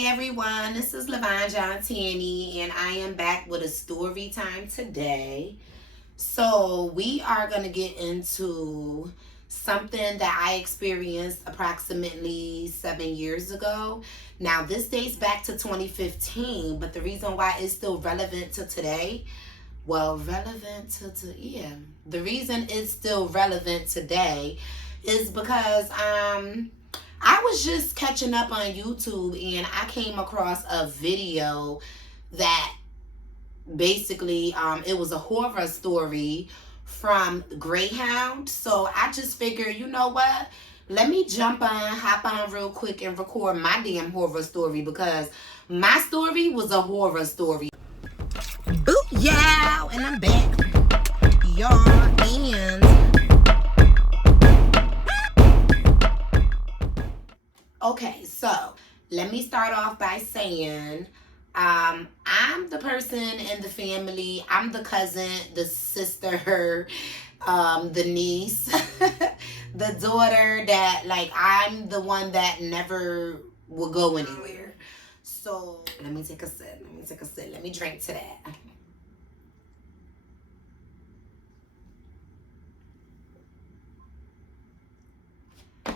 Hey everyone, this is LevonJohn Tanny, and I am back with a story time today. So we are going to get into something that I experienced approximately 7 years ago. Now this dates back to 2015, but the reason why it's still relevant to today, the reason it's still relevant today is because I was just catching up on YouTube and I came across a video that basically it was a horror story from Greyhound. So I just figured, you know what? Let me hop on real quick and record my damn horror story because my story was a horror story. Booyah! And I'm back. Y'all, and okay, so let me start off by saying I'm the person in the family. I'm the cousin, the sister, the niece, the daughter that, like, I'm the one that never will go anywhere. So let me take a sip. Let me drink to that.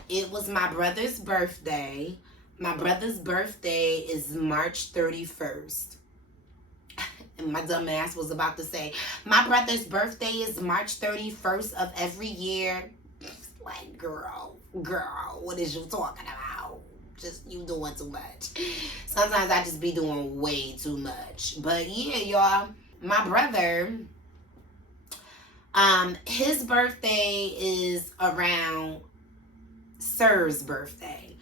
It was my brother's birthday. My brother's birthday is March 31st. And my dumb ass was about to say, my brother's birthday is March 31st of every year. Like, girl, what is you talking about? Just you doing too much. Sometimes I just be doing way too much. But yeah, y'all, my brother, his birthday is around Sir's birthday.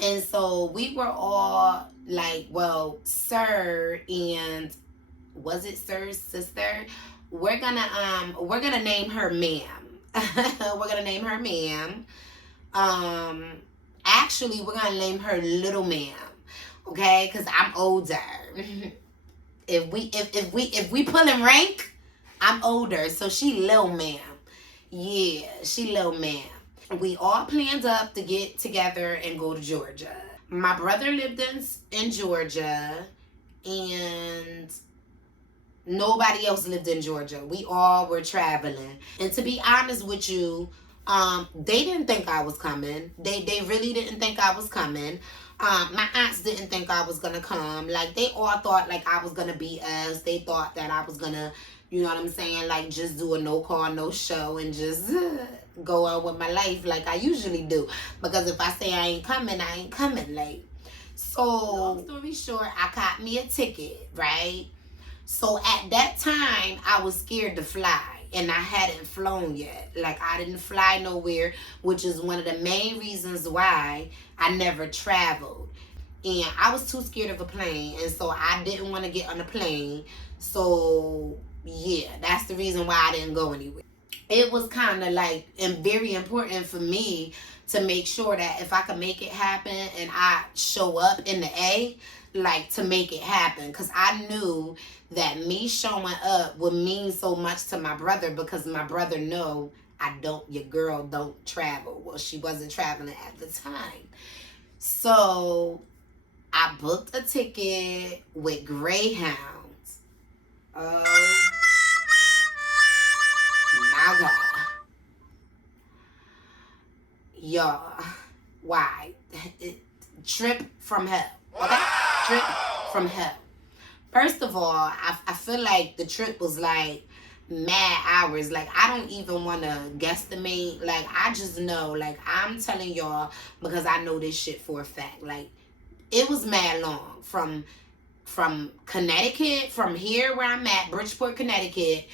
And so we were all like, well, Sir and was it Sir's sister? We're gonna name her Ma'am. We're gonna name her Ma'am. Actually we're gonna name her Little Ma'am. Okay, because I'm older. If we pulling rank, I'm older. So she Lil Ma'am. Yeah, she Lil Ma'am. We all planned up to get together and go to Georgia. My brother lived in Georgia, and nobody else lived in Georgia. We all were traveling. And to be honest with you, they didn't think I was coming. They really didn't think I was coming. My aunts didn't think I was gonna come. Like, they all thought like I was gonna be us. They thought that I was gonna, you know what I'm saying, like just do a no call, no show and just go on with my life like I usually do. Because if I say I ain't coming, I ain't coming. Like, so long story short, I caught me a ticket, right? So at that time, I was scared to fly. And I hadn't flown yet. Like, I didn't fly nowhere, which is one of the main reasons why I never traveled. And I was too scared of a plane, and so I didn't want to get on a plane. So, yeah, that's the reason why I didn't go anywhere. It was kind of like, and very important for me to make sure that if I could make it happen and I show up in the A, like, to make it happen. Because I knew that me showing up would mean so much to my brother, because my brother know your girl don't travel. Well, she wasn't traveling at the time. So I booked a ticket with Greyhound. Oh my God. Y'all, why? Trip from hell. Okay? Trip from hell. First of all, I feel like the trip was like mad hours. Like, I don't even want to guesstimate. Like, I just know, like, I'm telling y'all because I know this shit for a fact. Like, it was mad long from Connecticut, from here where I'm at, Bridgeport, Connecticut,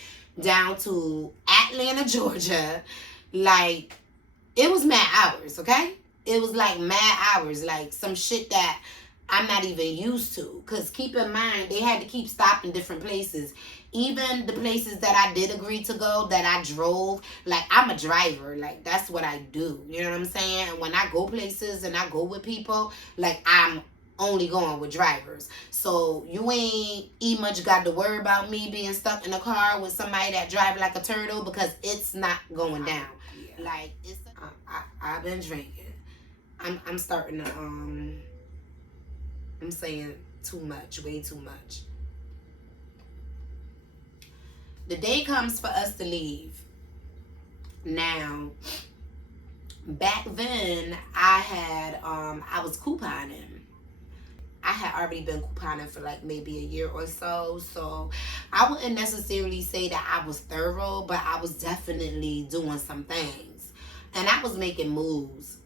down to Atlanta, Georgia. Like, it was mad hours, okay? It was like mad hours, like some shit that I'm not even used to. Because keep in mind, they had to keep stopping different places. Even the places that I did agree to go, that I drove, like, I'm a driver. Like, that's what I do. You know what I'm saying? And when I go places and I go with people, like, I'm only going with drivers. So you ain't much got to worry about me being stuck in a car with somebody that drive like a turtle, because it's not going down. Yeah. Like, I've been drinking. I'm starting to I'm saying too much, way too much. The day comes for us to leave. Now, back then, I was couponing. I had already been couponing for like maybe a year or so. So I wouldn't necessarily say that I was thorough, but I was definitely doing some things. And I was making moves.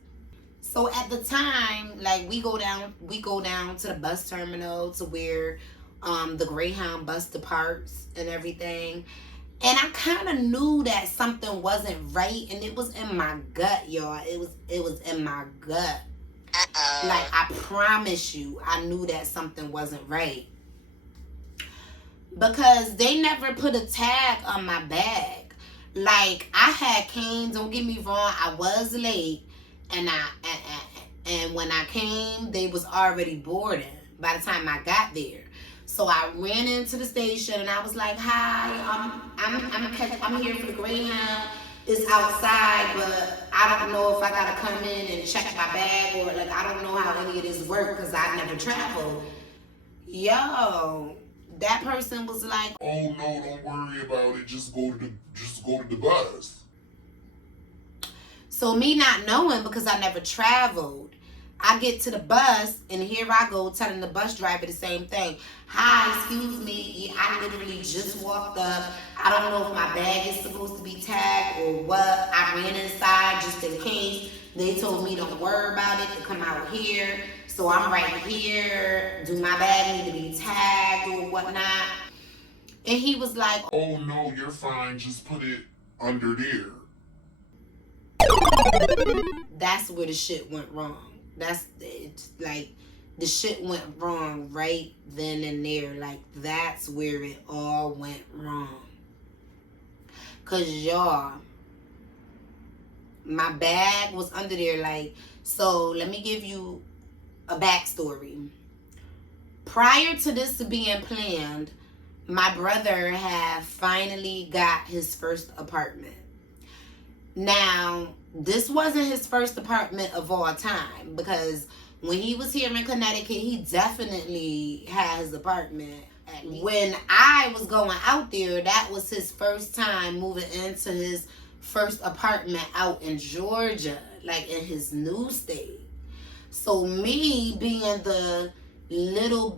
So at the time, like we go down to the bus terminal to where the Greyhound bus departs and everything. And I kind of knew that something wasn't right, and it was in my gut, y'all. It was in my gut. Like, I promise you, I knew that something wasn't right. Because they never put a tag on my bag. Like, I had came, don't get me wrong, I was late, and when I came, they was already boarding by the time I got there. So I ran into the station and I was like, "Hi, I'm here for the Greyhound. It's outside, but I don't know if I gotta come in and check my bag, or like I don't know how any of this work because I never traveled." Yo, that person was like, "Oh no, don't worry about it. Just go to the bus." So me not knowing, because I never traveled, I get to the bus, and here I go telling the bus driver the same thing. "Hi, excuse me, I literally just walked up. I don't know if my bag is supposed to be tagged or what. I ran inside just in case. They told me don't worry about it, to come out here. So I'm right here. Do my bag need to be tagged or whatnot?" And he was like, "Oh no, you're fine. Just put it under there." That's where the shit went wrong. It's like the shit went wrong right then and there. Like, that's where it all went wrong. Cause y'all, my bag was under there. Like, so let me give you a backstory. Prior to this being planned, my brother had finally got his first apartment. Now, this wasn't his first apartment of all time, because when he was here in Connecticut, he definitely had his apartment. When I was going out there, that was his first time moving into his first apartment out in Georgia, like in his new state. So me being the little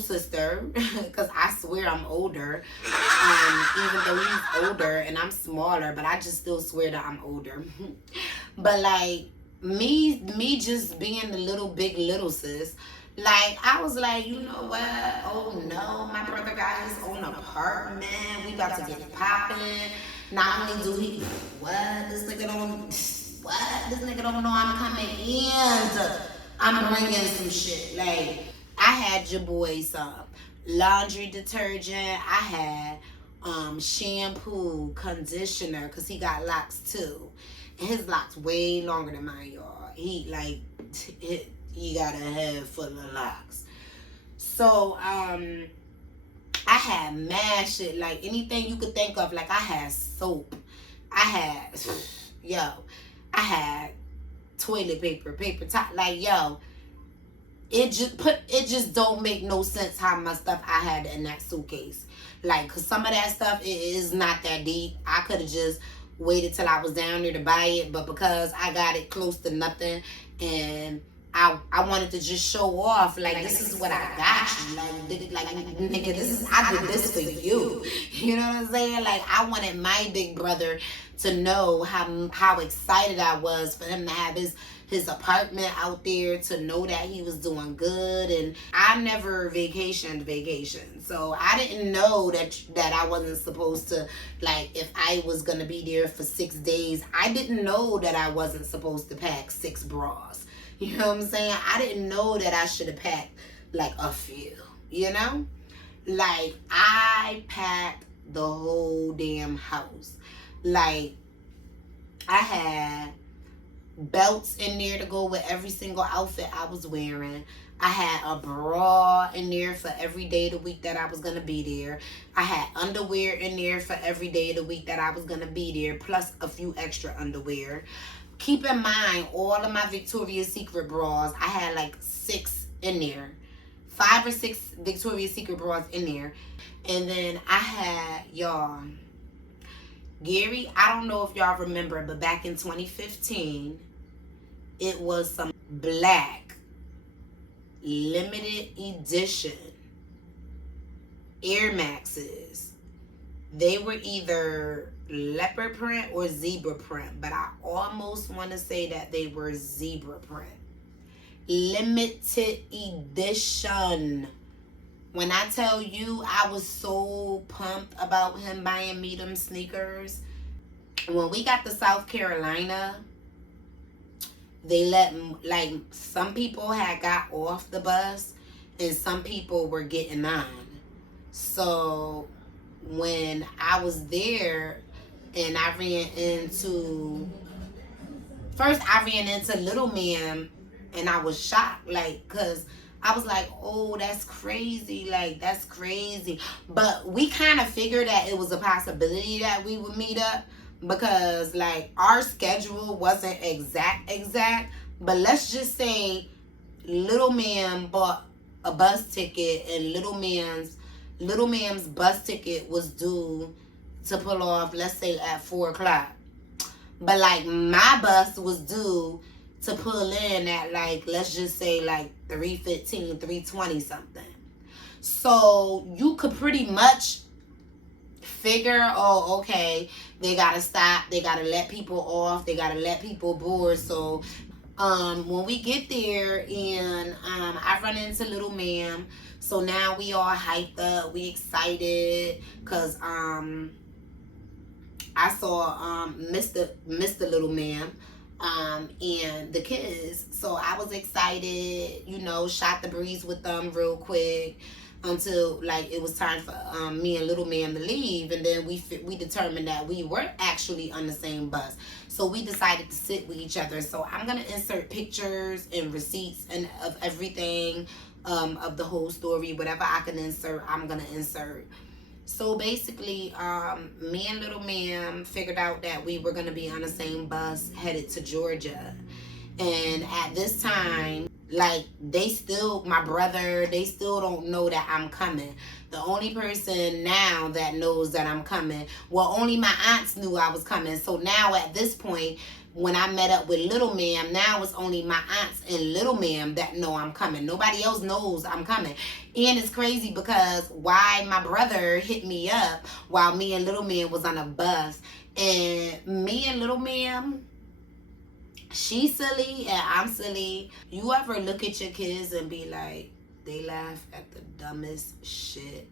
sister, because I swear I'm older, even though he's older and I'm smaller, but I just still swear that I'm older. But like me just being the little sis, like I was like, you know what? Oh no, my brother got his own apartment. We about to get it popping. Not only do he, this nigga don't know I'm coming in. I'm bringing some shit. Like, I had your boy some laundry detergent. I had shampoo, conditioner, because he got locks too. And his locks way longer than mine, y'all. He got a head full of locks. So, I had mad shit. Like, anything you could think of. Like, I had soap. I had toilet paper, paper towel. Like, yo, it just don't make no sense how much stuff I had in that suitcase. Like, cause some of that stuff, it is not that deep. I could have just waited till I was down there to buy it, but because I got it close to nothing, and I wanted to just show off, like, this is what I got you. Like nigga, I did this for you. You know what I'm saying? Like, I wanted my big brother to know how excited I was for him to have his apartment out there, to know that he was doing good. And I never vacationed. So I didn't know that I wasn't supposed to, like, if I was going to be there for 6 days, I didn't know that I wasn't supposed to pack 6 bras. You know what I'm saying? I didn't know that I should have packed, like, a few, you know? Like, I packed the whole damn house. Like, I had belts in there to go with every single outfit I was wearing. I had a bra in there for every day of the week that I was going to be there. I had underwear in there for every day of the week that I was going to be there, plus a few extra underwear. Keep in mind, all of my Victoria's Secret bras, I had like 6 in there. 5 or 6 Victoria's Secret bras in there. And then I had, y'all, Gary, I don't know if y'all remember, but back in 2015, it was some black limited edition Air Maxes. They were either leopard print or zebra print, but I almost want to say that they were zebra print. Limited edition. When I tell you I was so pumped about him buying me them sneakers. When we got to South Carolina, they let, like, some people had got off the bus and some people were getting on. So when I was there and I ran into Little Man, and I was shocked, like, cause I was like, oh, that's crazy, like, that's crazy. But we kind of figured that it was a possibility that we would meet up, because, like, our schedule wasn't exact, but let's just say Little Man bought a bus ticket, and Little Man's bus ticket was due to pull off, let's say, at 4 o'clock. But, like, my bus was due to pull in at, like, let's just say, like, 3:15, 3:20 something. So you could pretty much figure, oh, okay, they gotta stop, they gotta let people off, they gotta let people board. So when we get there and I run into Little Ma'am, so now we all hyped up, we excited, cause I saw Mr. Little Ma'am and the kids. So I was excited, you know, shot the breeze with them real quick until, like, it was time for me and Little Man to leave. And then we determined that we weren't actually on the same bus. So we decided to sit with each other. So I'm going to insert pictures and receipts and of everything, of the whole story. Whatever I can insert, I'm going to insert. So basically, me and Little Ma'am figured out that we were going to be on the same bus headed to Georgia. And at this time, like, my brother, they still don't know that I'm coming. The only person now that knows that I'm coming, well, only my aunts knew I was coming. So now at this point, when I met up with Little Ma'am, now it's only my aunts and Little Ma'am that know I'm coming. Nobody else knows I'm coming. And it's crazy because why my brother hit me up while me and Little Ma'am was on a bus. And me and Little Ma'am, she's silly and I'm silly. You ever look at your kids and be like, they laugh at the dumbest shit?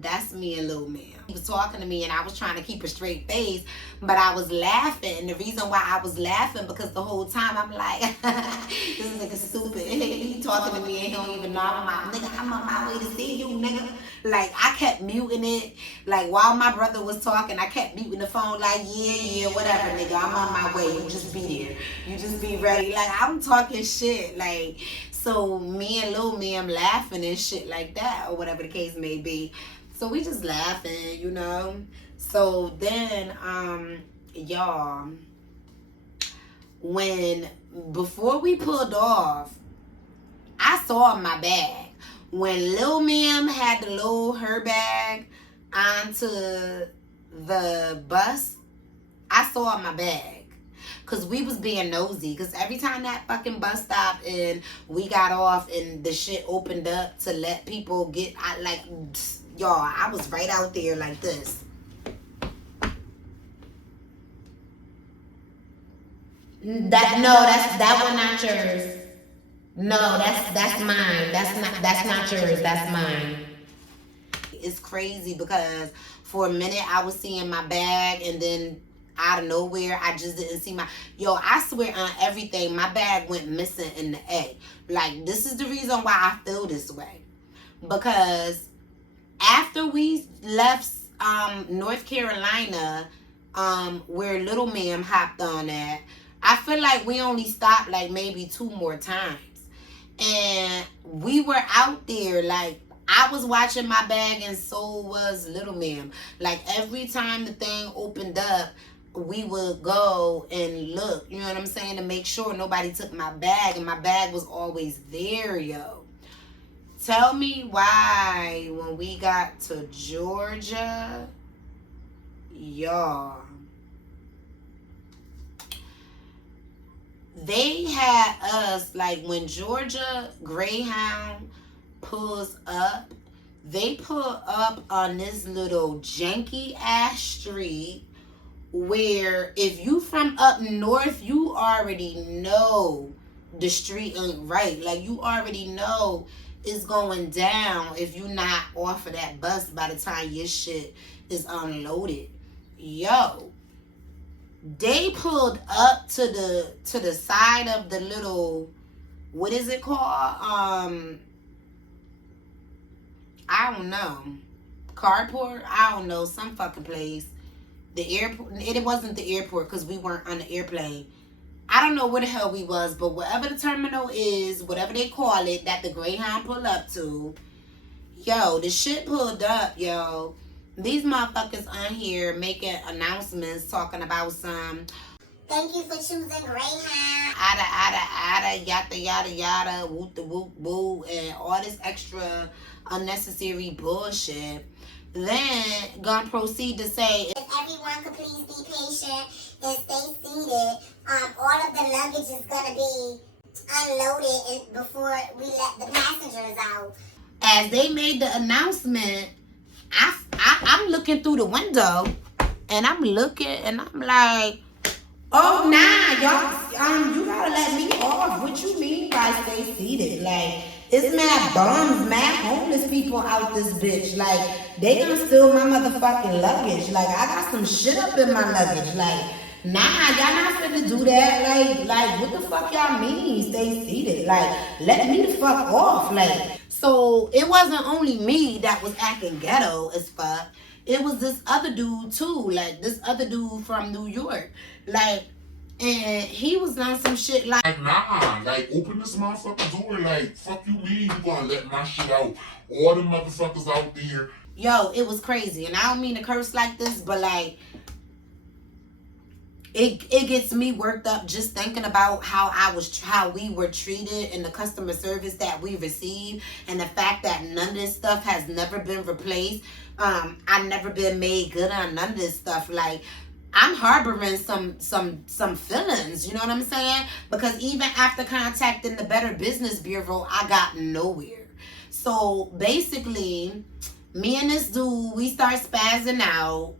That's me and Little Ma'am. He was talking to me and I was trying to keep a straight face, but I was laughing. And the reason why I was laughing, because the whole time I'm like, this nigga stupid. He talking to me and he don't even know I'm on my way to see you, nigga. Like, I kept muting it. Like, while my brother was talking, I kept muting the phone like, yeah, whatever, nigga. I'm on my way. You just be there. You just be ready. Like, I'm talking shit. Like, so me and Little Ma'am laughing and shit like that, or whatever the case may be. So we just laughing, you know. So then, y'all, before we pulled off, I saw my bag. When Lil Ma'am had to load her bag onto the bus, I saw my bag. Because we was being nosy. Because every time that fucking bus stopped and we got off and the shit opened up to let people get, y'all, I was right out there like this. That one not yours. No, that's mine. That's not yours. That's mine. It's crazy because for a minute I was seeing my bag and then out of nowhere I just didn't see I swear on everything, my bag went missing in the A. Like, this is the reason why I feel this way. Because after we left North Carolina, where Little Ma'am hopped on at, I feel like we only stopped like maybe 2 more times. And we were out there, like, I was watching my bag and so was Little Ma'am. Like, every time the thing opened up, we would go and look, you know what I'm saying, to make sure nobody took my bag, and my bag was always there, yo. Tell me why when we got to Georgia, y'all, they had us, like, when Georgia Greyhound pulls up, they pull up on this little janky ass street where if you from up north, you already know the street ain't right. Like, you already know it's going down if you not off of that bus by the time your shit is unloaded. Yo, they pulled up to the side of the little, what is it called? I don't know. Carport? I don't know. Some fucking place. The airport. It wasn't the airport because we weren't on the airplane. I don't know where the hell we was, but whatever the terminal is, whatever they call it, that the Greyhound pull up to, yo, the shit pulled up, yo. These motherfuckers on here making announcements talking about some, thank you for choosing Greyhound, yada, yada, yada, whoop the whoop boo, and all this extra unnecessary bullshit. Then gonna proceed to say, if everyone could please be patient and stay seated, all of the luggage is gonna be unloaded before we let the passengers out. As they made the announcement, I'm looking through the window, and I'm looking, and I'm like, oh, nah, y'all, you gotta let me off. What you mean by stay seated? Like, it's mad bums, mad homeless people out this bitch. Like, they gonna steal my motherfucking luggage. Like, I got some shit up in my luggage. Like, nah, y'all not finna do that. Like, what the fuck y'all mean stay seated? Like, let me the fuck off. Like, so it wasn't only me that was acting ghetto as fuck. It was this other dude too. Like, this other dude from New York. Like, and he was on some shit like, nah, like, open this motherfucking door. Like, fuck you mean you gonna let my shit out? All the motherfuckers out there. Yo, it was crazy. And I don't mean to curse like this, but like, it gets me worked up just thinking about how we were treated and the customer service that we received, and the fact that none of this stuff has never been replaced. I never been made good on none of this stuff. Like, I'm harboring some feelings, you know what I'm saying? Because even after contacting the Better Business Bureau, I got nowhere. So basically, me and this dude, we start spazzing out.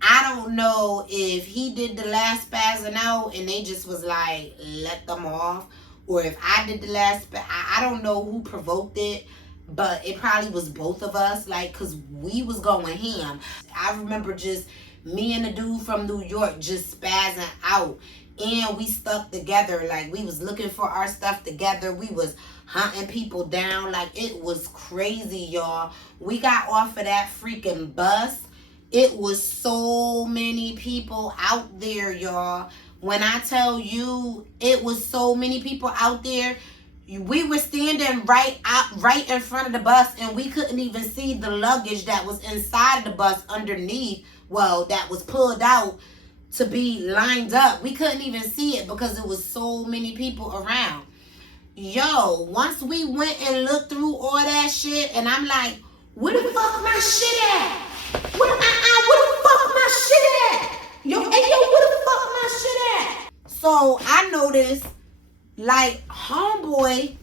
I don't know if he did the last spazzing out and they just was like, let them off, or if I did the last I don't know who provoked it, but it probably was both of us, like, because we was going ham. I remember just me and the dude from New York just spazzing out, and we stuck together. Like, we was looking for our stuff together. We was hunting people down. Like, it was crazy, y'all. We got off of that freaking bus. It was so many people out there, y'all. When I tell you it was so many people out there, we were standing right in front of the bus, and we couldn't even see the luggage that was inside the bus underneath. Well, that was pulled out to be lined up. We couldn't even see it because it was so many people around. Yo, once we went and looked through all that shit, and I'm like, where the fuck my shit at? Where the fuck my shit at? Yo, where the fuck my shit at? So I noticed, like, homeboy,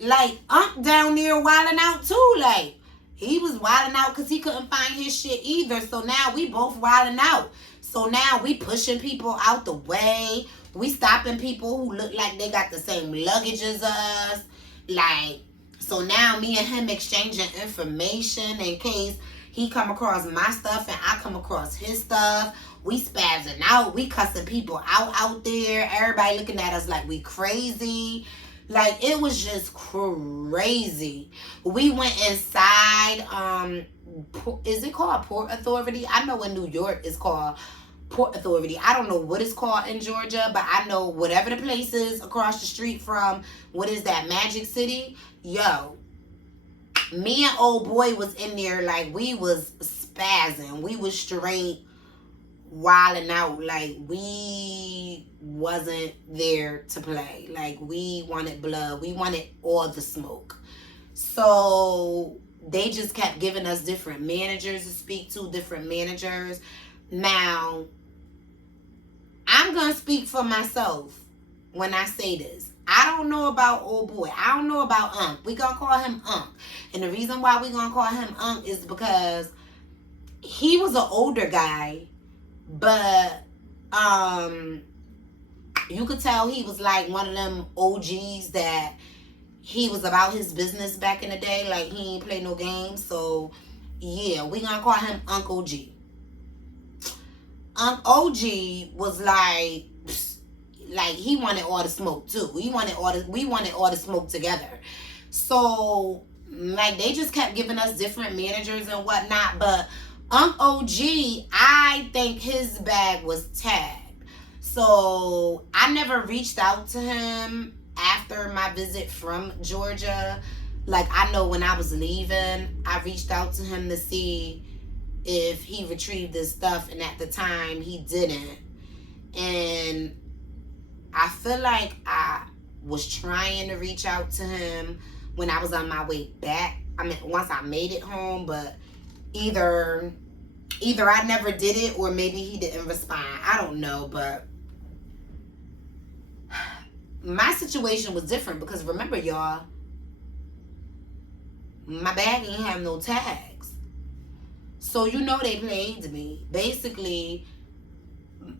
like, down there wilding out too. Like, he was wilding out because he couldn't find his shit either. So now we both wilding out. So now we pushing people out the way. We stopping people who look like they got the same luggage as us. Like, so now me and him exchanging information in case he come across my stuff and I come across his stuff. We spazzing out. We cussing people out there. Everybody looking at us like we crazy. Like, it was just crazy. We went inside, is it called Port Authority? I know in New York it's called Port Authority. I don't know what it's called in Georgia, but I know whatever the place is across the street from, what is that, Magic City? Yo, me and old boy was in there like we was spazzing. We was straight wilding out. Like, we wasn't there to play. Like, we wanted blood. We wanted all the smoke. So they just kept giving us different managers to speak to, different managers. Now, I'm going to speak for myself when I say this. I don't know about old boy. I don't know about Unc. We going to call him Unc. And the reason why we going to call him Unc is because he was an older guy, but you could tell he was like one of them OGs that he was about his business back in the day. Like, he ain't play no games. So, yeah, we gonna call him Uncle OG. Uncle OG was like he wanted all the smoke too. We wanted all the smoke together. So, like, they just kept giving us different managers and whatnot. But Uncle OG, I think his bag was tagged. So I never reached out to him after my visit from Georgia. Like, I know when I was leaving, I reached out to him to see if he retrieved his stuff, and at the time he didn't. And I feel like I was trying to reach out to him when I was on my way back. I mean, once I made it home, but either I never did it or maybe he didn't respond. I don't know, but my situation was different because remember, y'all, my bag didn't have no tags. So you know they played me. Basically,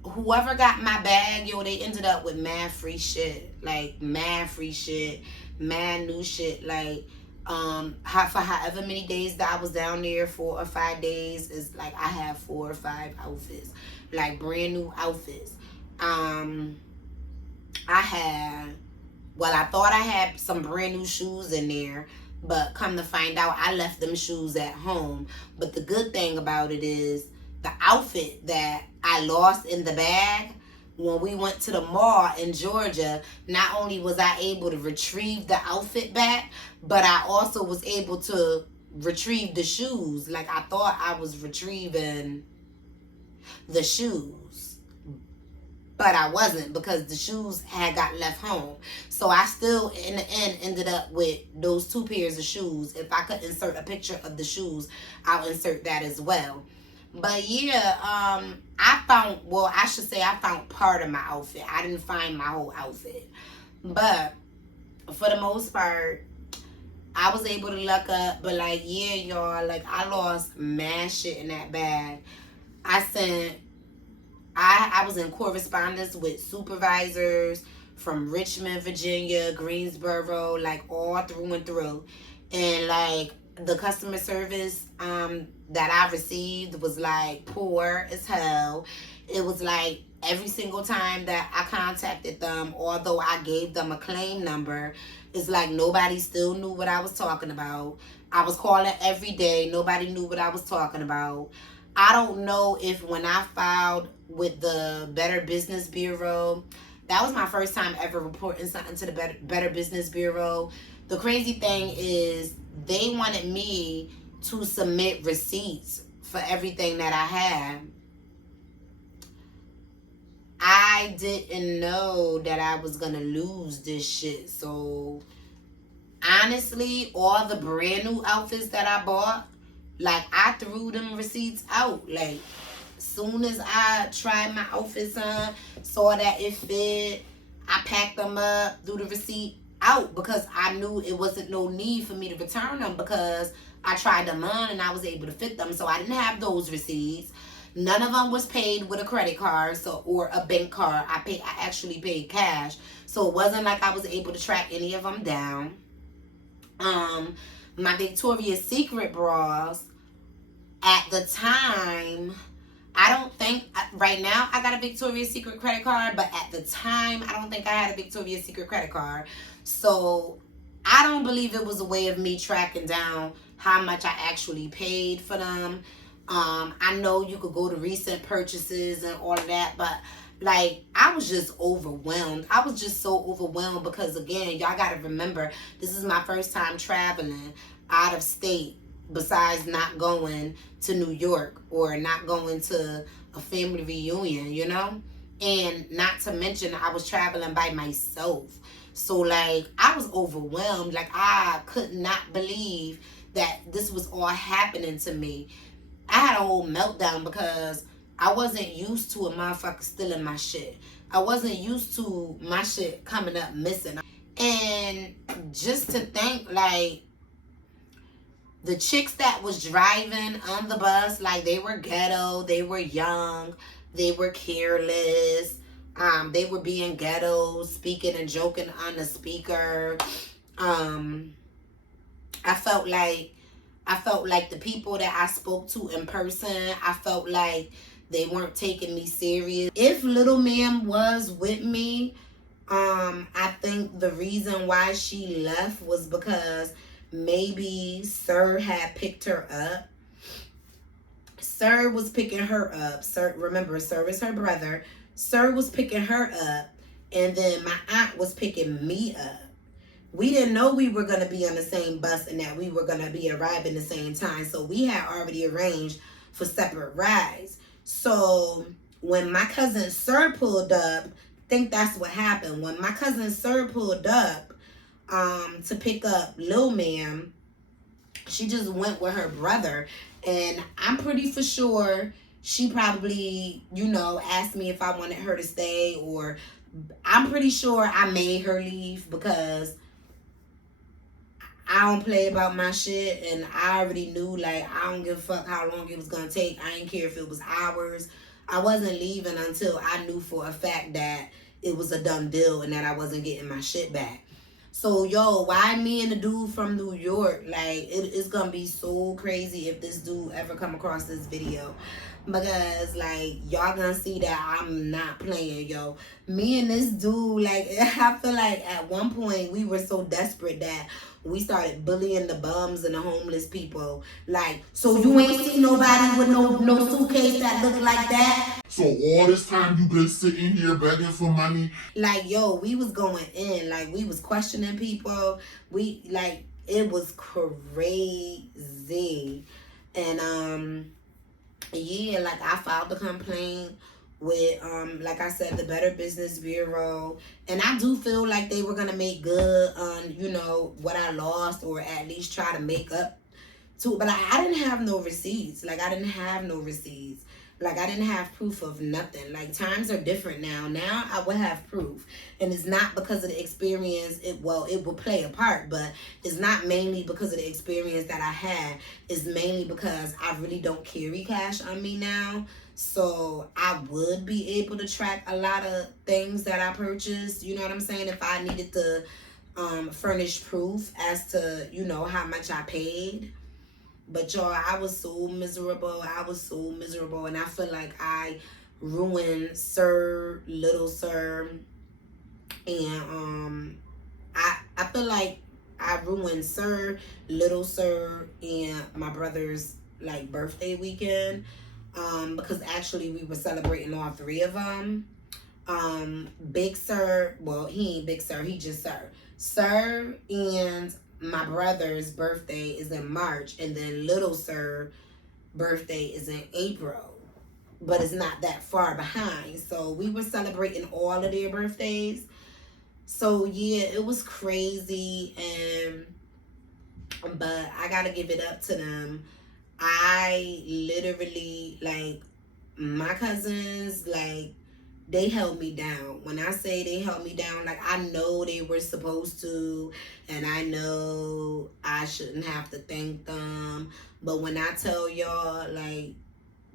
whoever got my bag, yo, they ended up with mad free shit. Like, mad free shit, mad new shit. Like, for however many days that I was down there, 4 or 5 days, is like I have 4 or 5 outfits. Like, brand new outfits. I thought I had some brand new shoes in there, but come to find out, I left them shoes at home. But the good thing about it is the outfit that I lost in the bag, when we went to the mall in Georgia, not only was I able to retrieve the outfit back, but I also was able to retrieve the shoes. Like, I thought I was retrieving the shoes, but I wasn't, because the shoes had got left home. So I still, in the end, ended up with those 2 pairs of shoes. If I could insert a picture of the shoes, I'll insert that as well. But yeah, I found part of my outfit. I didn't find my whole outfit. But for the most part, I was able to luck up. But like, yeah, y'all, like, I lost mad shit in that bag. I was in correspondence with supervisors from Richmond, Virginia, Greensboro, like, all through and through. And like, the customer service that I received was like poor as hell. It was like every single time that I contacted them, although I gave them a claim number, it's like nobody still knew what I was talking about. I was calling every day. Nobody knew what I was talking about. I don't know if when I filed with the Better Business Bureau, that was my first time ever reporting something to the Better Business Bureau. The crazy thing is, they wanted me to submit receipts for everything that I had. I didn't know that I was going to lose this shit. So, honestly, all the brand new outfits that I bought, like, I threw them receipts out. Like, soon as I tried my outfits on, saw that it fit, I packed them up, threw the receipt out, because I knew it wasn't no need for me to return them, because I tried them on and I was able to fit them. So I didn't have those receipts. None of them was paid with a credit card or a bank card. I actually paid cash. So it wasn't like I was able to track any of them down. My Victoria's Secret bras, at the time, I don't think, right now I got a Victoria's Secret credit card, but at the time, I don't think I had a Victoria's Secret credit card. So I don't believe it was a way of me tracking down how much I actually paid for them. I know you could go to recent purchases and all of that, but like, I was just overwhelmed. I was just so overwhelmed because, again, y'all got to remember, this is my first time traveling out of state, besides not going to New York or not going to a family reunion, you know? And not to mention, I was traveling by myself. So, like, I was overwhelmed. Like, I could not believe that this was all happening to me. I had a whole meltdown because I wasn't used to a motherfucker stealing my shit. I wasn't used to my shit coming up missing. And just to think, like, the chicks that was driving on the bus, like, they were ghetto, they were young, they were careless, they were being ghetto, speaking and joking on the speaker. I felt like the people that I spoke to in person, I felt like they weren't taking me serious. If little ma'am was with me, I think the reason why she left was because maybe Sir had picked her up. Sir was picking her up. Sir, remember, Sir is her brother. Sir was picking her up, and then my aunt was picking me up. We didn't know we were going to be on the same bus and that we were going to be arriving the same time. So we had already arranged for separate rides. So when my cousin Sir pulled up, I think that's what happened. When my cousin Sir pulled up to pick up Lil Ma'am, she just went with her brother. And I'm pretty for sure she probably, you know, asked me if I wanted her to stay, or I'm pretty sure I made her leave because I don't play about my shit, and I already knew, like, I don't give a fuck how long it was gonna take. I didn't care if it was hours. I wasn't leaving until I knew for a fact that it was a done deal and that I wasn't getting my shit back. So, yo, why me and the dude from New York? Like, it's gonna be so crazy if this dude ever come across this video. Because, like, y'all gonna see that I'm not playing, yo. Me and this dude, like, I feel like at one point we were so desperate that we started bullying the bums and the homeless people. Like, so you ain't see nobody with no suitcase that look like that? So all this time you been sitting here begging for money? Like, yo, we was going in. Like, we was questioning people. We, like, it was crazy. And, yeah, like, I filed a complaint with, like I said, the Better Business Bureau. And I do feel like they were going to make good on, you know, what I lost, or at least try to make up to. But like, I didn't have no receipts. Like, I didn't have no receipts. Like, I didn't have proof of nothing. Like, times are different now. Now I will have proof. And it's not because of the experience. It will play a part, but it's not mainly because of the experience that I had. It's mainly because I really don't carry cash on me now. So I would be able to track a lot of things that I purchased. You know what I'm saying? If I needed to furnish proof as to, you know, how much I paid. But y'all, I was so miserable. And I feel like I ruined Sir, Little Sir. And I feel like I ruined Sir, Little Sir, and my brother's, like, birthday weekend. Because actually we were celebrating all three of them. Big Sir, well, he ain't Big Sir, he just Sir. Sir and my brother's birthday is in March, and then Little Sir birthday is in April, but it's not that far behind. So we were celebrating all of their birthdays. So yeah, it was crazy, but I gotta give it up to them. I literally, like, my cousins, like, they held me down. When I say they held me down, like, I know they were supposed to, and I know I shouldn't have to thank them. But when I tell y'all, like,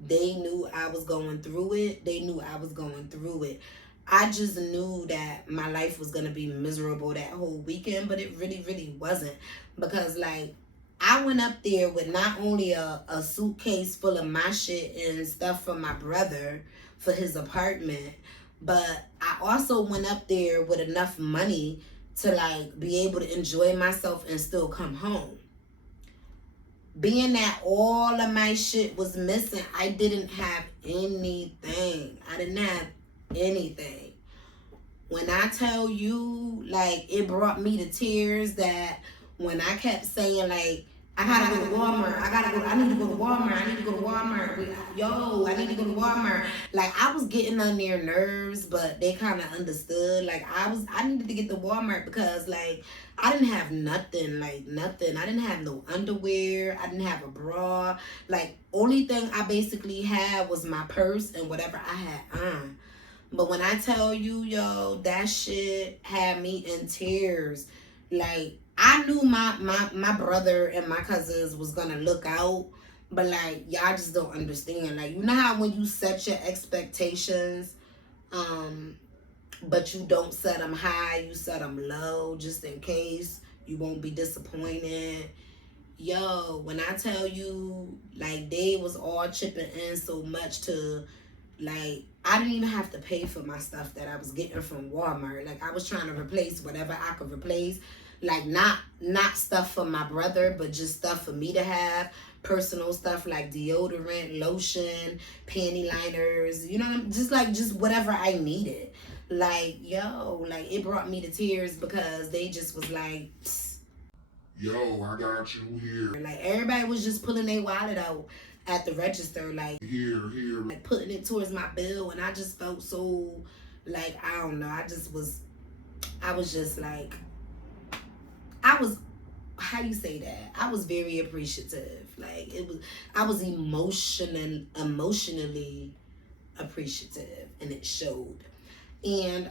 they knew I was going through it. They knew I was going through it. I just knew that my life was going to be miserable that whole weekend, but it really, really wasn't. Because, like, I went up there with not only a suitcase full of my shit and stuff from my brother for his apartment, but I also went up there with enough money to, like, be able to enjoy myself and still come home. Being that all of my shit was missing, I didn't have anything. I didn't have anything. When I tell you, like, it brought me to tears that when I kept saying, like, I gotta go to Walmart. I need to go to Walmart. I need to go to Walmart. I need to go to Walmart. Like, I was getting on their nerves, but they kind of understood. Like, I needed to get to Walmart because, like, I didn't have nothing. Like, nothing. I didn't have no underwear. I didn't have a bra. Like, only thing I basically had was my purse and whatever I had on. But when I tell you, yo, that shit had me in tears. Like, I knew my brother and my cousins was gonna look out, but like, y'all just don't understand. Like, you know how when you set your expectations, but you don't set them high, you set them low just in case you won't be disappointed. Yo, when I tell you, like, they was all chipping in so much to, like, I didn't even have to pay for my stuff that I was getting from Walmart. Like, I was trying to replace whatever I could replace. Like, not stuff for my brother, but just stuff for me to have. Personal stuff like deodorant, lotion, panty liners. You know, just whatever I needed. Like, yo, like, it brought me to tears because they just was like, psst. Yo, I got you here. Like, everybody was just pulling their wallet out at the register, like, here, like, putting it towards my bill, and I just felt so, like, I don't know, I was just like, how you say that? I was very appreciative. Like, I was emotionally appreciative, and it showed. And,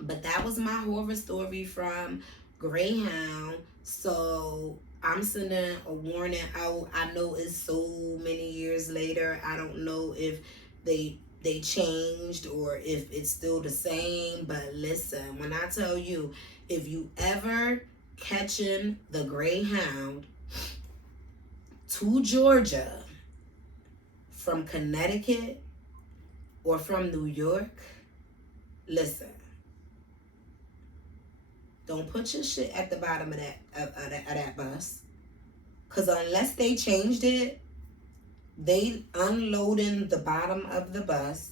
but that was my horror story from Greyhound. So I'm sending a warning out. I know it's so many years later. I don't know if they changed or if it's still the same. But listen, when I tell you, if you ever catching the Greyhound to Georgia from Connecticut or from New York, listen. Don't put your shit at the bottom of that bus. Because unless they changed it, they unloading the bottom of the bus.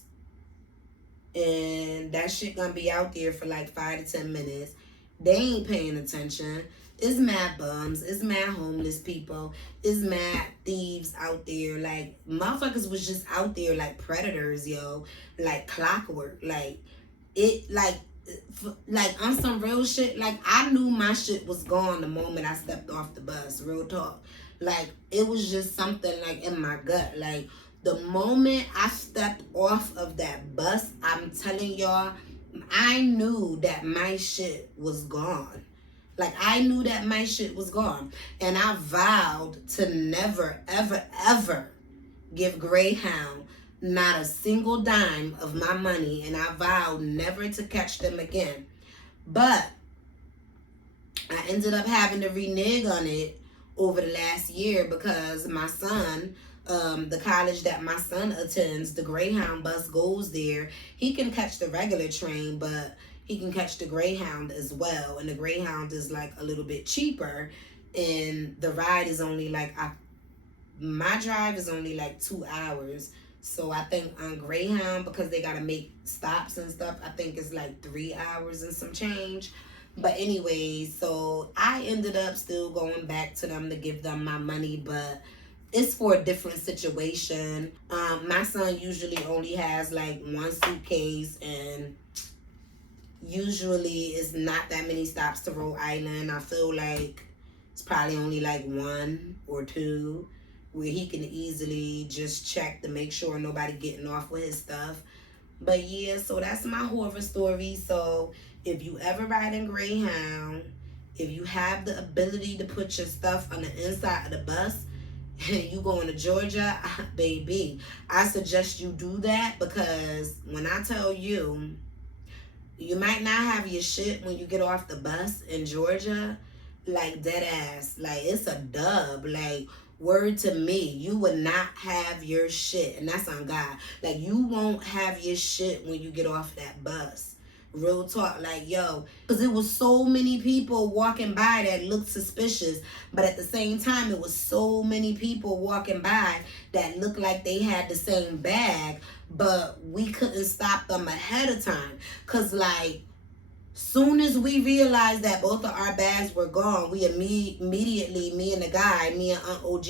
And that shit gonna be out there for like 5 to 10 minutes. They ain't paying attention. It's mad bums. It's mad homeless people. It's mad thieves out there. Like, motherfuckers was just out there like predators, yo. Like clockwork. Like, on some real shit, like, I knew my shit was gone the moment I stepped off the bus, real talk. Like, it was just something, like, in my gut. Like, the moment I stepped off of that bus, I'm telling y'all, I knew that my shit was gone. Like, I knew that my shit was gone. And I vowed to never, ever, ever give Greyhound not a single dime of my money, and I vowed never to catch them again. But I ended up having to renege on it over the last year because my son, the college that my son attends, the Greyhound bus goes there. He can catch the regular train, but he can catch the Greyhound as well. And the Greyhound is like a little bit cheaper, and the ride is only like, my drive is only like 2 hours. So I think on Greyhound, because they got to make stops and stuff, I think it's like 3 hours and some change. But anyway, so I ended up still going back to them to give them my money, but it's for a different situation. My son usually only has like one suitcase, and usually it's not that many stops to Rhode Island. I feel like it's probably only like 1 or 2 where he can easily just check to make sure nobody getting off with his stuff. But yeah, so that's my horror story. So if you ever ride in Greyhound, if you have the ability to put your stuff on the inside of the bus and you going to Georgia, baby, I suggest you do that, because when I tell you, you might not have your shit when you get off the bus in Georgia, like dead ass. Like, it's a dub. Like, word to me, you would not have your shit, and that's on God. Like, you won't have your shit when you get off that bus. Real talk, like, yo, because it was so many people walking by that looked suspicious, but at the same time, it was so many people walking by that looked like they had the same bag, but we couldn't stop them ahead of time, because, like, Soon as we realized that both of our bags were gone, we immediately, me and the guy, me and Aunt OG,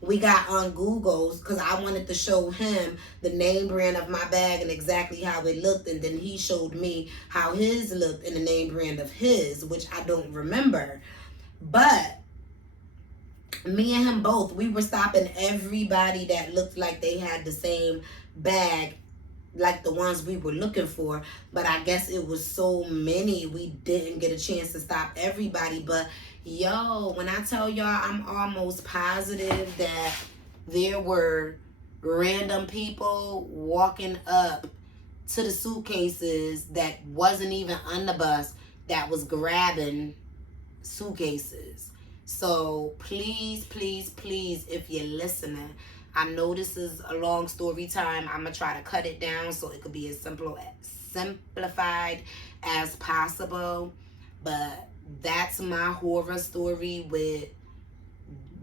we got on Google's because I wanted to show him the name brand of my bag and exactly how it looked. And then he showed me how his looked and the name brand of his, which I don't remember. But me and him both, we were stopping everybody that looked like they had the same bag, like the ones we were looking for. But I guess it was so many, we didn't get a chance to stop everybody. But yo, when I tell y'all, I'm almost positive that there were random people walking up to the suitcases that wasn't even on the bus that was grabbing suitcases. So please, please, please, if you're listening, I know this is a long story time. I'm going to try to cut it down so it could be as simplified as possible. But that's my horror story with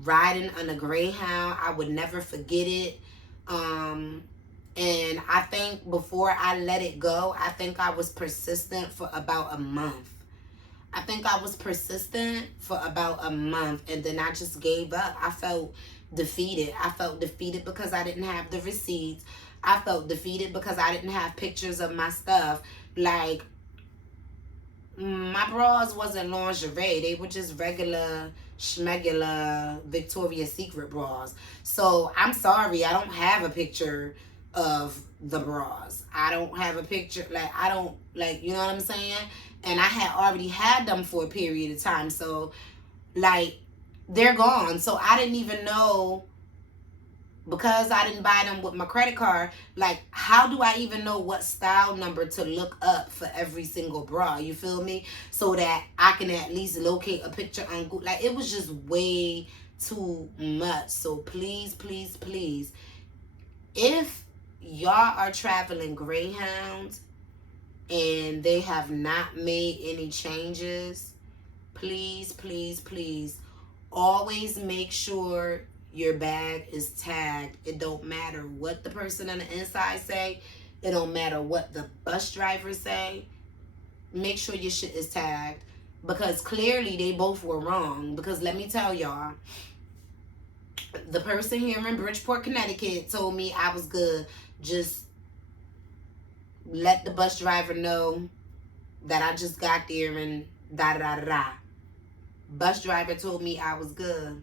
riding on a Greyhound. I would never forget it. And I think before I let it go, I think I was persistent for about a month. I think I was persistent for about a month, and then I just gave up. I felt defeated. I felt defeated because I didn't have the receipts. I felt defeated because I didn't have pictures of my stuff. Like, my bras wasn't lingerie. They were just regular, schmegular Victoria's Secret bras. So, I'm sorry. I don't have a picture of the bras. I don't have a picture. Like, I don't, like, you know what I'm saying? And I had already had them for a period of time. So, like, they're gone. So, I didn't even know, because I didn't buy them with my credit card, like, how do I even know what style number to look up for every single bra? You feel me? So that I can at least locate a picture on Google. Like, it was just way too much. So, please, please, please, if y'all are traveling Greyhound and they have not made any changes, please, please, please, always make sure your bag is tagged. It don't matter what the person on the inside say. It don't matter what the bus driver say. Make sure your shit is tagged, because clearly they both were wrong. Because let me tell y'all, the person here in Bridgeport, Connecticut told me I was good. Just let the bus driver know that I just got there and da-da-da-da-da. Bus driver told me I was good.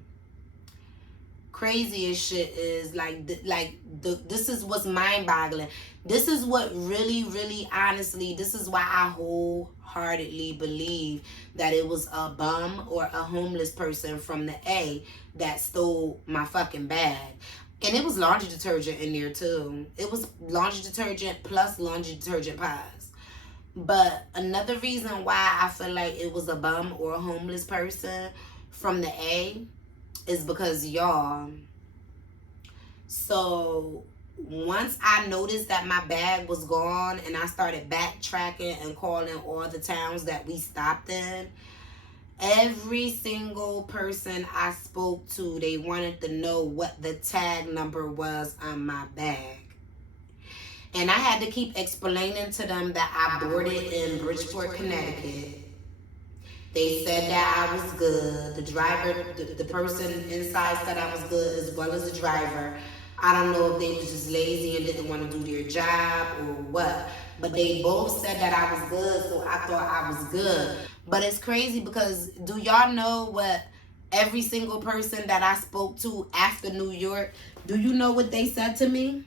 Craziest shit is, this is what's mind-boggling. This is what really, really, honestly, this is why I wholeheartedly believe that it was a bum or a homeless person from the A that stole my fucking bag. And it was laundry detergent in there too. It was laundry detergent plus laundry detergent pies. But another reason why I feel like it was a bum or a homeless person from the A is because, y'all, so once I noticed that my bag was gone and I started backtracking and calling all the towns that we stopped in, every single person I spoke to, they wanted to know what the tag number was on my bag. And I had to keep explaining to them that I boarded in Bridgeport, Connecticut. They said that I was good. The driver, the person inside said I was good, as well as the driver. I don't know if they was just lazy and didn't want to do their job or what. But they both said that I was good, so I thought I was good. But it's crazy because do y'all know what every single person that I spoke to after New York, do you know what they said to me?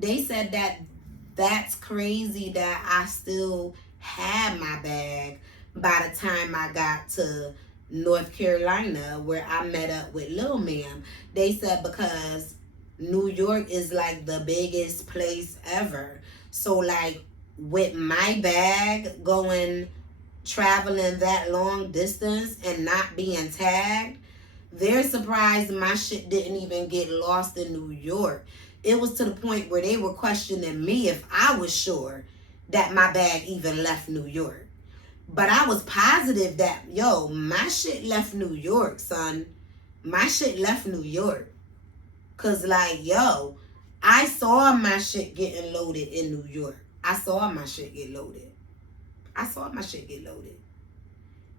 They said that that's crazy that I still had my bag by the time I got to North Carolina, where I met up with Lil Ma'am. They said because New York is like the biggest place ever. So like with my bag traveling that long distance and not being tagged, they're surprised my shit didn't even get lost in New York. It was to the point where they were questioning me if I was sure that my bag even left New York. But I was positive that, yo, my shit left New York, son. My shit left New York. Because, like, yo, I saw my shit getting loaded in New York. I saw my shit get loaded. I saw my shit get loaded.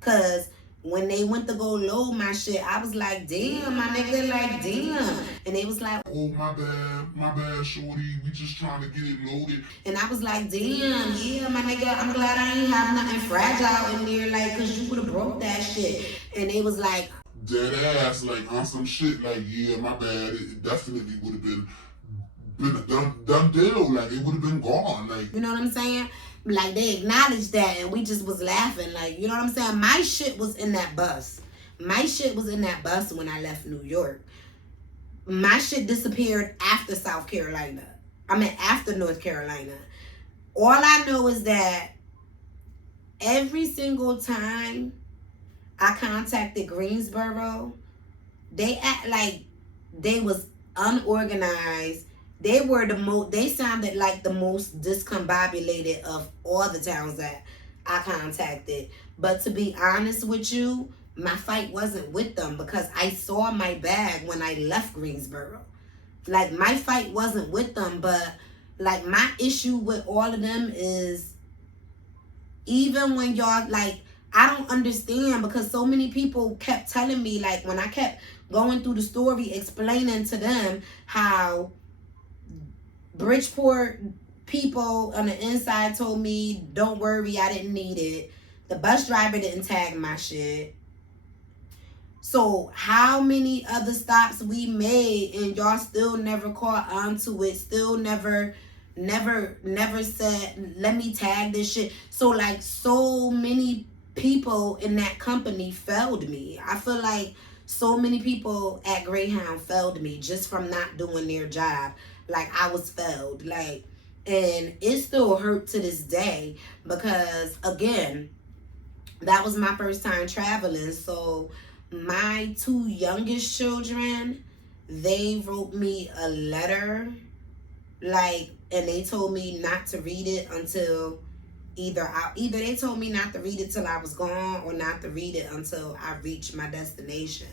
Cause when they went to go load my shit, I was like, damn, my nigga, like, damn. And they was like, oh, my bad, shorty. We just trying to get it loaded. And I was like, damn, yeah, my nigga, I'm glad I ain't have nothing fragile in there, like, cause you would have broke that shit. And they was like, dead ass, like, on some shit, like, yeah, my bad. It definitely would have been a done deal. Like, it would have been gone. Like, you know what I'm saying? Like, they acknowledged that, and we just was laughing. Like, you know what I'm saying? My shit was in that bus. My shit was in that bus when I left New York. My shit disappeared after South Carolina. I mean, after North Carolina. All I know is that every single time I contacted Greensboro, they act like they was unorganized. They were they sounded like the most discombobulated of all the towns that I contacted. But to be honest with you, my fight wasn't with them because I saw my bag when I left Greensboro. Like, my fight wasn't with them, but like, my issue with all of them is, even when y'all, like, I don't understand, because so many people kept telling me, like, when I kept going through the story explaining to them how Bridgeport people on the inside told me, don't worry, I didn't need it. The bus driver didn't tag my shit. So how many other stops we made and y'all still never caught onto it, still never said, let me tag this shit. So, like, so many people in that company failed me. I feel like so many people at Greyhound failed me just from not doing their job. Like, I was failed. Like, and it still hurt to this day because, again, that was my first time traveling. So my two youngest children, they wrote me a letter, like, and they told me not to read it until either they told me not to read it till I was gone, or not to read it until I reached my destination.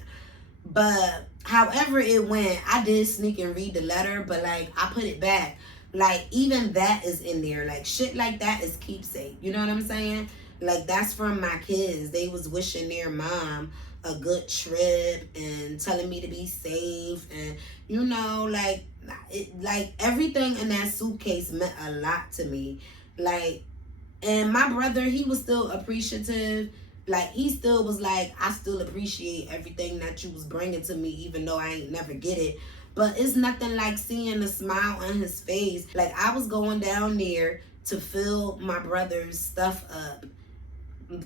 But however it went, I did sneak and read the letter, but like, I put it back. Like, even that is in there. Like, shit like that is keepsake. You know what I'm saying? Like, that's from my kids. They was wishing their mom a good trip and telling me to be safe, and you know, like, like, everything in that suitcase meant a lot to me. Like, and my brother, he was still appreciative. Like, he still was like, I still appreciate everything that you was bringing to me, even though I ain't never get it. But it's nothing like seeing the smile on his face. Like, I was going down there to fill my brother's stuff up,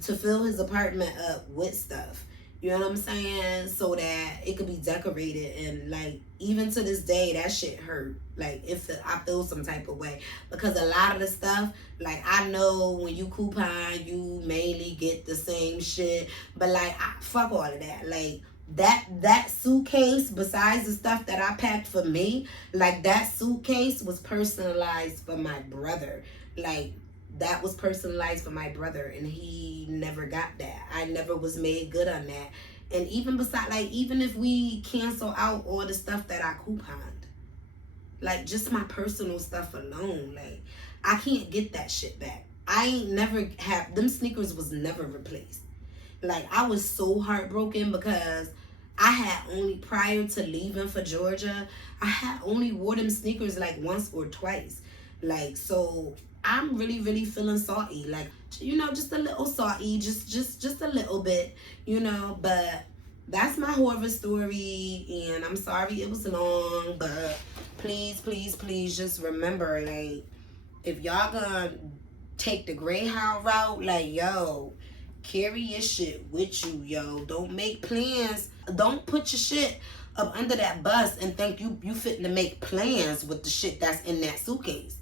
to fill his apartment up with stuff. You know what I'm saying? So that it could be decorated. And like, even to this day, that shit hurt. Like, if I feel some type of way, because a lot of the stuff, like, I know when you coupon, you mainly get the same shit, but like, fuck all of that. Like, that suitcase, besides the stuff that I packed for me, like, that suitcase was personalized for my brother. Like, that was personalized for my brother, and he never got that. I never was made good on that. And even beside, like, even if we cancel out all the stuff that I couponed, like, just my personal stuff alone, like, I can't get that shit back. I ain't never have, them sneakers was never replaced. Like, I was so heartbroken because I had only, prior to leaving for Georgia, I had only wore them sneakers like once or twice. Like, so I'm really, really feeling salty. Like, you know, just a little salty, just a little bit, you know. But that's my horror story, and I'm sorry it was long, but please, please, please just remember, like, if y'all gonna take the Greyhound route, like, yo, carry your shit with you, yo. Don't make plans. Don't put your shit up under that bus and think you fitting to make plans with the shit that's in that suitcase.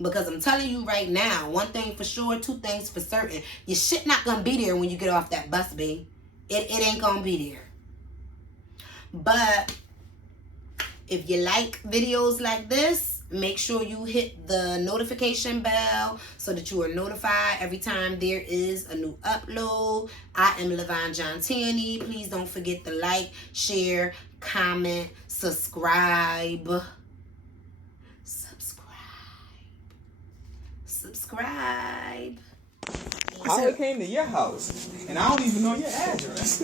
Because I'm telling you right now, one thing for sure, two things for certain. Your shit not gonna be there when you get off that bus, babe. It ain't gonna be there. But if you like videos like this, make sure you hit the notification bell so that you are notified every time there is a new upload. I am LevonJohn Tanny. Please don't forget to like, share, comment, subscribe. Subscribe. How it came to your house, and I don't even know your address.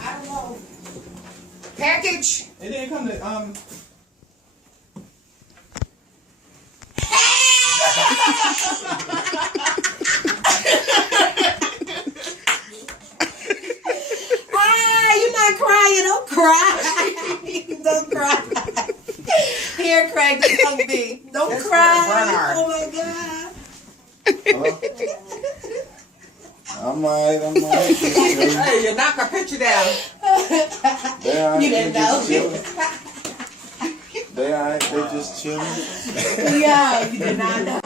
I don't know. Package. It didn't come to You're not crying. Don't cry. Don't cry. Here, Craig, don't be. Don't That's cry. Oh my God. I'm alright. Hey, you knock a picture down. You didn't know. They alright, they just chilling. Yeah, you did not know.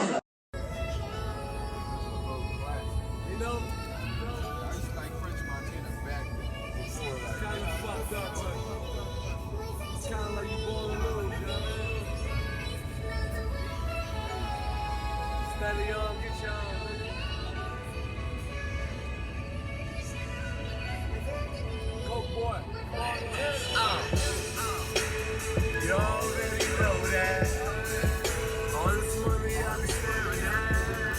You already know that. All this money I be staring at.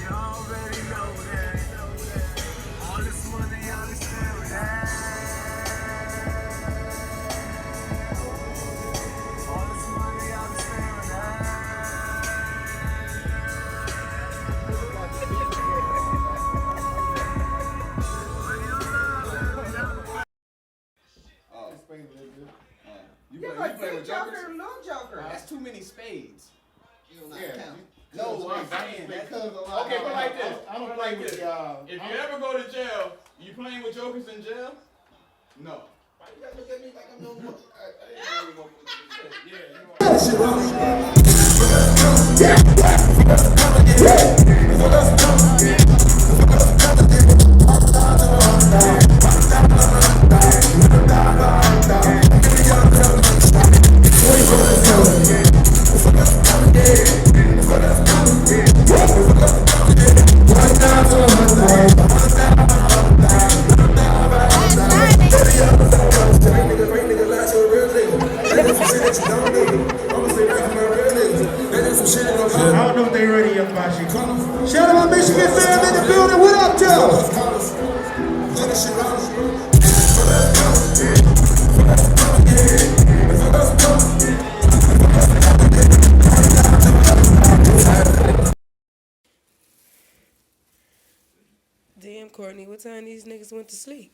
You already know that. All this money I be staring at. All this money I be staring at. You play with Joker or no Joker? That's too many spades. No, I'm saying that. Okay, but like this. I don't play with y'all. If you ever go to jail, you playing with jokers in jail? No. Why you gotta look at me like I'm no more? I don't know if they ready up my shit. Shout out my Michigan fam in the building. What up, Joe? Damn, Courtney, what time these niggas went to sleep?